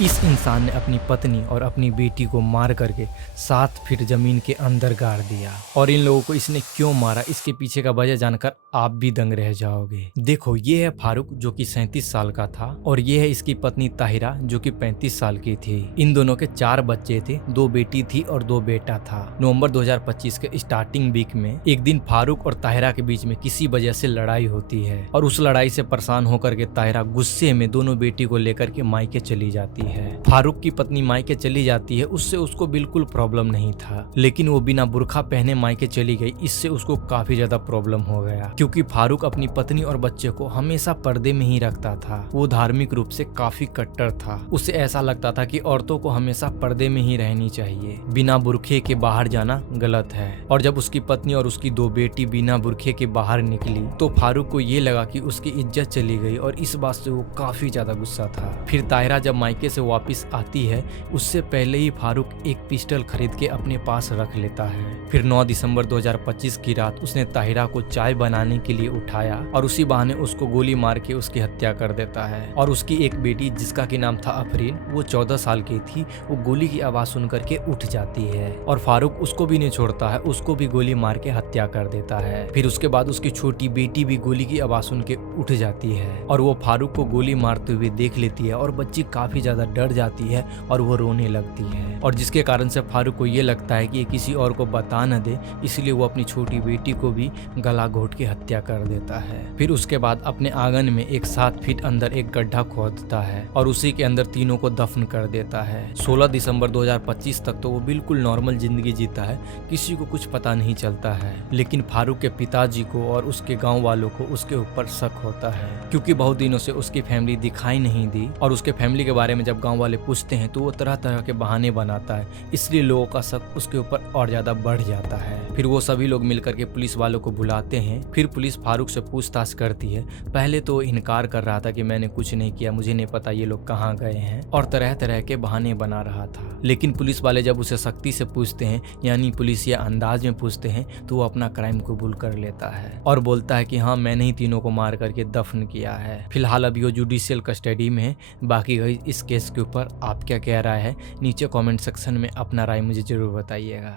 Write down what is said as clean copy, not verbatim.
इस इंसान ने अपनी पत्नी और अपनी बेटी को मार करके 7 फीट जमीन के अंदर गाड़ दिया। और इन लोगों को इसने क्यों मारा, इसके पीछे का वजह जानकर आप भी दंग रह जाओगे। देखो, ये है फारूक जो कि 37 साल का था और ये है इसकी पत्नी ताहिरा जो कि 35 साल की थी। इन दोनों के 4 बच्चे थे, 2 बेटी थी और 2 बेटा था। नवंबर 2025 के स्टार्टिंग वीक में एक दिन फारूक और ताहिरा के बीच में किसी वजह से लड़ाई होती है और उस लड़ाई से परेशान होकर के ताहिरा गुस्से में दोनों बेटी को लेकर के मायके चली जाती है। फारूक की पत्नी मायके चली जाती है, उससे उसको बिल्कुल प्रॉब्लम नहीं था, लेकिन वो बिना बुर्खा पहने मायके चली गई। इससे उसको काफी ज्यादा प्रॉब्लम हो गया क्योंकि फारूक अपनी पत्नी और बच्चे को हमेशा पर्दे में ही रखता था। वो धार्मिक रूप से काफी कट्टर था। उसे ऐसा लगता था कि औरतों को हमेशा पर्दे में ही रहनी चाहिए, बिना बुरखे के बाहर जाना गलत है। और जब उसकी पत्नी और उसकी 2 बेटी बिना बुरखे के बाहर निकली तो फारूक को ये लगा कि उसकी इज्जत चली गई और इस बात से वो काफी ज्यादा गुस्सा था। फिर ताहिरा जब मायके से वापस आती है, उससे पहले ही फारूक एक पिस्टल खरीद के अपने पास रख लेता है। फिर 9 दिसंबर 2025 की रात उसने ताहिरा को चाय बनाने के लिए उठाया और उसी बहाने उसको गोली मार के उसकी हत्या कर देता है। और उसकी एक बेटी जिसका की नाम था अफरीन, वो 14 साल की थी, वो गोली की आवाज सुन करके उठ जाती है और फारूक उसको भी नहीं छोड़ता है, उसको भी गोली मार के हत्या कर देता है। फिर उसके बाद उसकी छोटी बेटी भी गोली की आवाज सुन के उठ जाती है और वो फारूक को गोली मारते हुए देख लेती है और बच्ची काफी ज्यादा डर जाती है और वो रोने लगती है। और जिसके कारण से फारूक को ये लगता है कि ये किसी और को बता न दे, इसलिए वो अपनी छोटी बेटी को भी गला घोट के हत्या कर देता है। फिर उसके बाद अपने आंगन में एक 7 फीट अंदर एक गड्ढा खोदता है और उसी के अंदर तीनों को दफन कर देता है। 16 दिसंबर 2025 तक तो वो बिल्कुल नॉर्मल जिंदगी जीता है, किसी को कुछ पता नहीं चलता है। लेकिन फारूक के पिताजी को और उसके गाँव वालों को उसके ऊपर शक होता है क्योंकि बहुत दिनों से उसकी फैमिली दिखाई नहीं दी और उसके फैमिली के बारे में जब गाँव वाले पूछते हैं तो वो तरह तरह के बहाने बनाता है, इसलिए लोगों का शक उसके ऊपर और ज्यादा बढ़ जाता है। फिर वो सभी लोग मिलकर के पुलिस वालों को बुलाते हैं। फिर पुलिस फारूक से पूछताछ करती है। पहले तो इनकार कर रहा था कि मैंने कुछ नहीं किया, मुझे नहीं पता ये लोग कहाँ गए हैं और तरह तरह के बहाने बना रहा था। लेकिन पुलिस वाले जब उसे सख्ती से पूछते हैं, यानी पुलिसिया अंदाज में पूछते हैं, तो वो अपना क्राइम कबूल कर लेता है और बोलता है कि हाँ, मैंने ही तीनों को मार करके दफन किया है। फिलहाल अभी वो जुडिशियल कस्टडी में है। बाकी इस केस के ऊपर आप क्या कह रहा है, नीचे कमेंट सेक्शन में अपना राय मुझे जरूर बताइएगा।